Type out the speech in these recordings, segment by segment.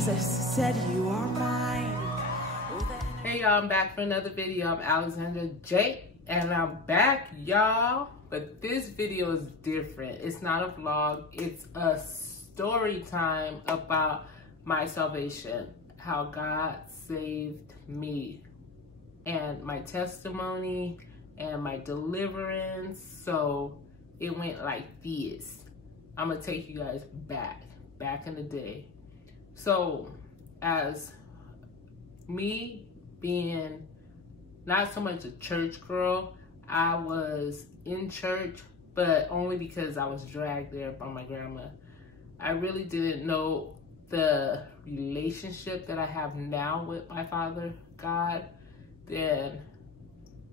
Jesus said you are mine. Hey y'all, I'm back for another video. I'm Alexandra J, and I'm back, y'all. But this video is different. It's not a vlog. It's a story time about my salvation, how God saved me, and my testimony and my deliverance. So it went like this. I'm gonna take you guys back in the day. So as me being not so much a church girl, I was in church, but only because I was dragged there by my grandma. I really didn't know the relationship that I have now with my Father, God, then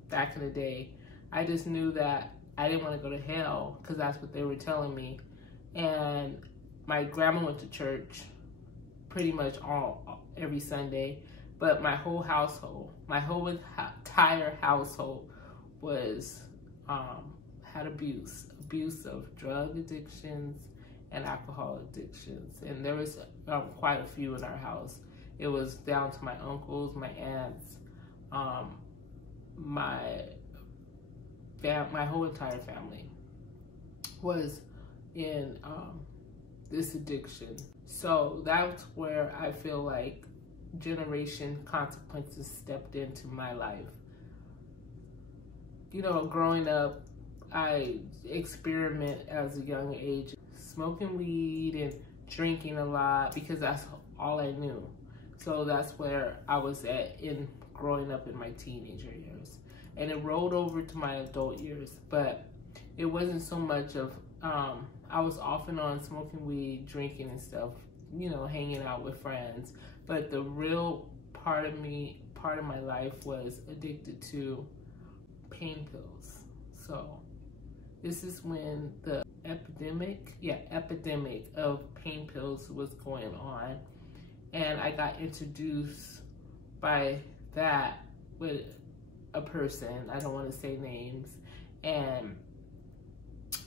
back in the day. I just knew that I didn't want to go to hell because that's what they were telling me. And my grandma went to church pretty much every Sunday, but my whole household, my whole entire household was had abuse of drug addictions and alcohol addictions, and there was quite a few in our house. It was down to my uncles, my aunts, my whole entire family was in this addiction. So that's where I feel like generation consequences stepped into my life. You know, growing up, I experiment as a young age, smoking weed and drinking a lot because that's all I knew. So that's where I was at in growing up in my teenager years. And it rolled over to my adult years, but it wasn't so much of, I was off and on smoking weed, drinking and stuff, you know, hanging out with friends. But the real part of my life was addicted to pain pills. So this is when the epidemic of pain pills was going on. And I got introduced by that with a person, I don't want to say names, and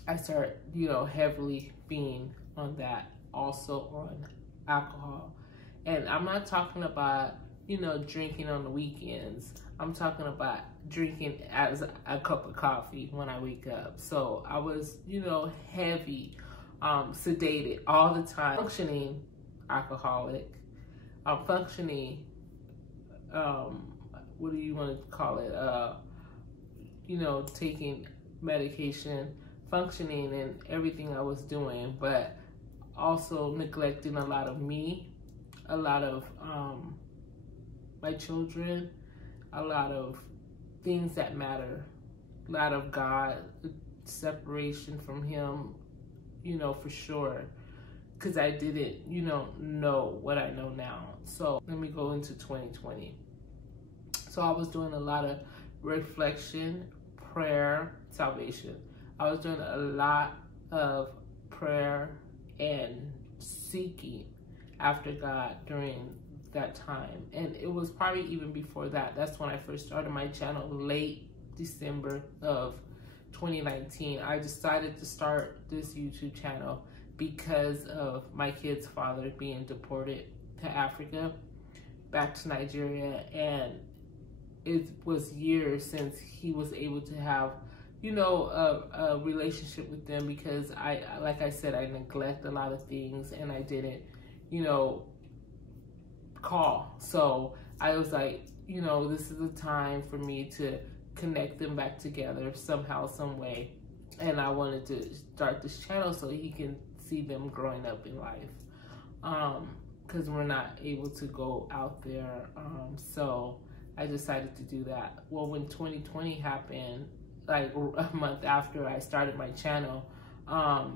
I started, you know, heavily being on that, also on alcohol. And I'm not talking about, you know, drinking on the weekends. I'm talking about drinking as a cup of coffee when I wake up. So I was, you know, heavy, sedated all the time, functioning alcoholic, functioning, what do you want to call it? You know, taking medication, functioning in everything I was doing, but also neglecting a lot of me, a lot of my children, a lot of things that matter, a lot of God, separation from Him, you know, for sure, because I didn't, you know what I know now. So let me go into 2020. So I was doing a lot of reflection, prayer, salvation. I was doing a lot of prayer and seeking after God during that time. And it was probably even before that. That's when I first started my channel, late December of 2019. I decided to start this YouTube channel because of my kid's father being deported to Africa, back to Nigeria, and it was years since he was able to have, you know, a relationship with them, because like I said, I neglect a lot of things and I didn't, you know, call. So I was like, you know, this is the time for me to connect them back together somehow, some way. And I wanted to start this channel so he can see them growing up in life. Because we're not able to go out there. So I decided to do that. Well, when 2020 happened, like a month after I started my channel, I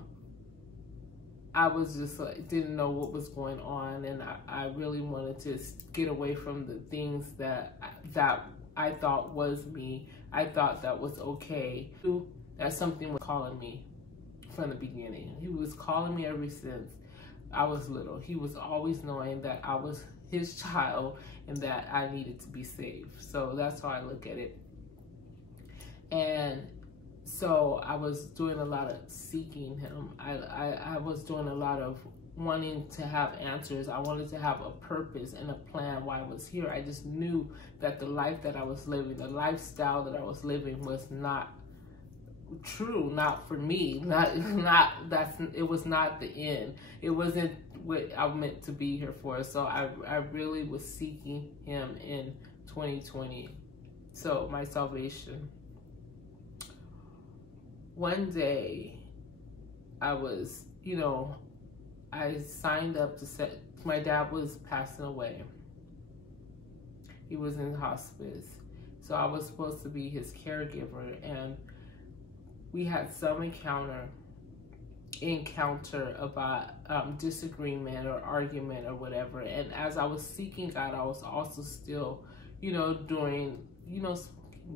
was just like, didn't know what was going on, and I really wanted to get away from the things that I thought was me. I thought that was okay. That something was calling me from the beginning. He was calling me ever since I was little. He was always knowing that I was his child and that I needed to be saved. So that's how I look at it. And so I was doing a lot of seeking him. I was doing a lot of wanting to have answers. I wanted to have a purpose and a plan why I was here. I just knew that the life that I was living, the lifestyle that I was living was not true, not for me, it was not the end. It wasn't what I meant to be here for. So I really was seeking him in 2020. So my salvation. One day I was, I signed up to my dad was passing away. He was in hospice. So I was supposed to be his caregiver, and we had some encounter about disagreement or argument or whatever. And as I was seeking God, I was also still, doing,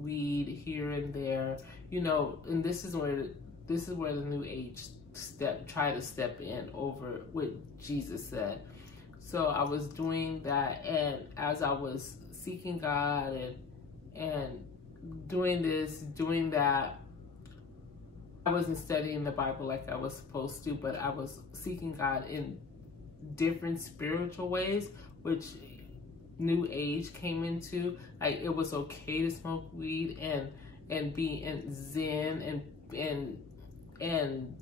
weed here and there, and this is where the New Age try to step in over what Jesus said. So I was doing that, and as I was seeking God and doing this, doing that, I wasn't studying the Bible like I was supposed to, but I was seeking God in different spiritual ways, which New Age came into. Like, it was okay to smoke weed and be in Zen and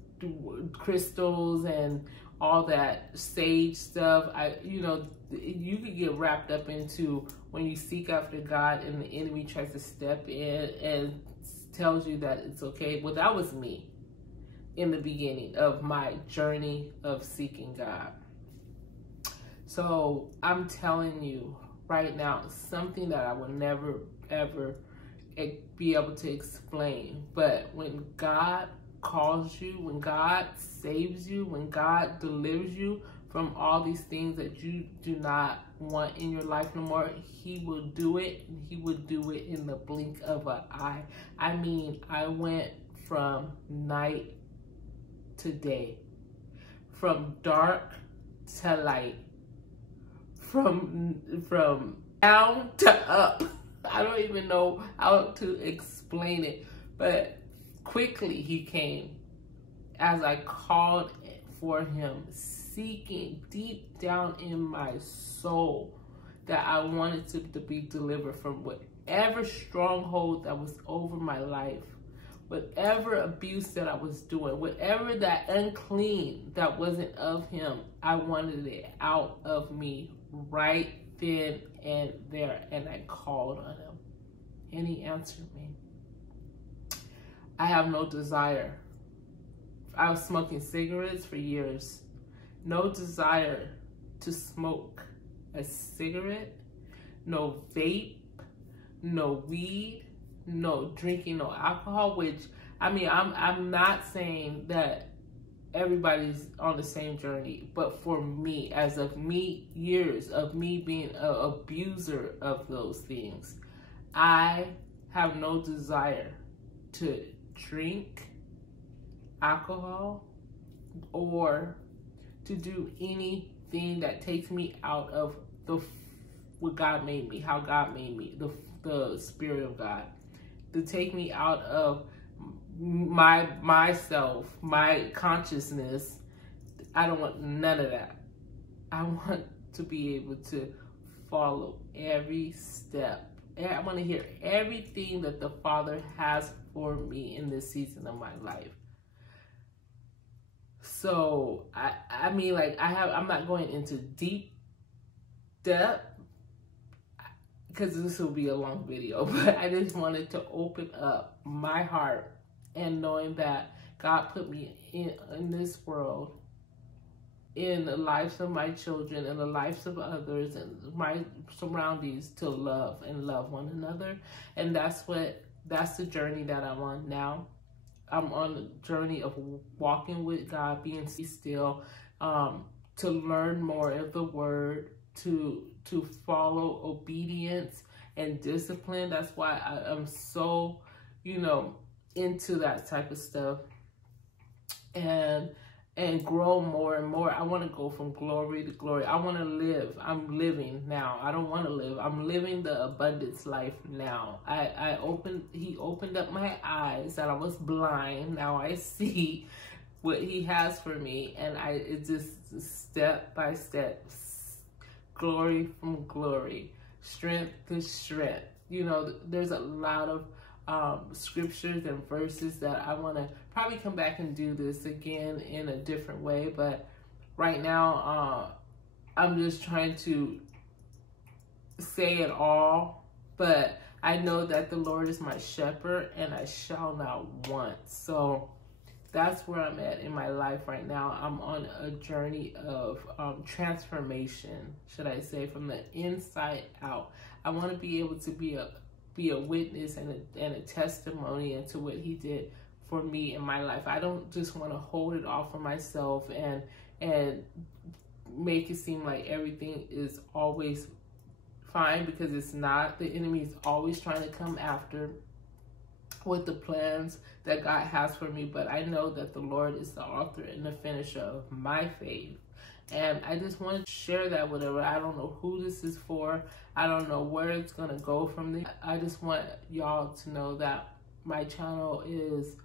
crystals and all that sage stuff. You could get wrapped up into when you seek after God and the enemy tries to step in and tells you that it's okay. Well, that was me in the beginning of my journey of seeking God. So I'm telling you right now, something that I will never, ever be able to explain. But when God calls you, when God saves you, when God delivers you from all these things that you do not want in your life no more, he will do it. He will do it in the blink of an eye. I mean, I went from night to day, from dark to light, from down to up. I don't even know how to explain it, but quickly he came as I called for him, seeking deep down in my soul that I wanted to be delivered from whatever stronghold that was over my life, whatever abuse that I was doing, whatever that unclean that wasn't of him. I wanted it out of me right then and there, and I called on him, and he answered me. I have no desire. I was smoking cigarettes for years. No desire to smoke a cigarette, no vape, no weed, no drinking, no alcohol, which, I mean, I'm not saying that everybody's on the same journey, but for me, as of me, years of me being an abuser of those things, I have no desire to drink alcohol or to do anything that takes me out of what God made me, how God made me, the Spirit of God, to take me out of myself, my consciousness. I don't want none of that. I want to be able to follow every step. I want to hear everything that the Father has for me in this season of my life. So I mean, like, I'm not going into deep depth because this will be a long video, but I just wanted to open up my heart and knowing that God put me in this world, in the lives of my children and the lives of others and my surroundings, to love and love one another. And that's the journey that I'm on now. I'm on the journey of walking with God, being still, to learn more of the word, to follow obedience and discipline. That's why I'm so, into that type of stuff, and grow more and more. I want to go from glory to glory. I want to live. I'm living now. I don't want to live. I'm living the abundance life now. He opened up my eyes that I was blind. Now I see. what he has for me, and it's just step by step, glory from glory, strength to strength. You know, there's a lot of scriptures and verses that I want to probably come back and do this again in a different way, but right now I'm just trying to say it all. But I know that the Lord is my shepherd and I shall not want. So that's where I'm at in my life right now. I'm on a journey of transformation, should I say, from the inside out. I want to be able to be a witness and a testimony into what he did for me in my life. I don't just want to hold it all for myself and make it seem like everything is always fine, because it's not. The enemy is always trying to come after with the plans that God has for me, but I know that the Lord is the author and the finisher of my faith. And I just want to share that with everyone. I don't know who this is for. I don't know where it's going to go from there. I just want y'all to know that my channel is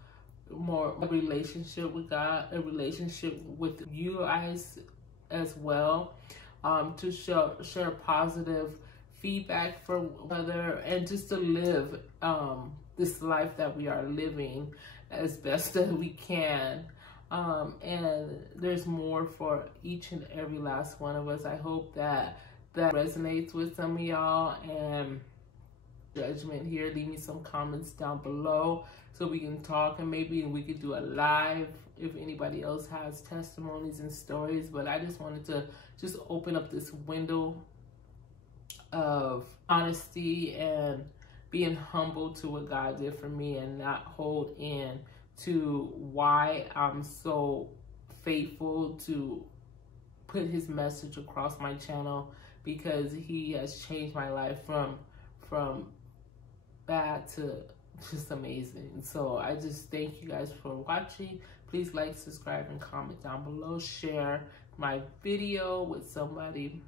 more a relationship with God, a relationship with you guys as well, to share positive feedback for one another, and just to live this life that we are living as best as we can. And there's more for each and every last one of us. I hope that resonates with some of y'all. And judgment here, leave me some comments down below so we can talk, and maybe we could do a live if anybody else has testimonies and stories. But I just wanted to just open up this window of honesty and being humble to what God did for me, and not hold in to why I'm so faithful to put his message across my channel, because he has changed my life from bad to just amazing. So I just thank you guys for watching. Please like, subscribe, and comment down below. Share my video with somebody.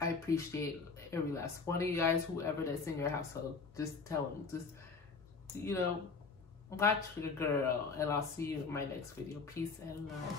I appreciate every last one of you guys, whoever that's in your household. Just tell them, just, you know, watch your girl, and I'll see you in my next video. Peace and love.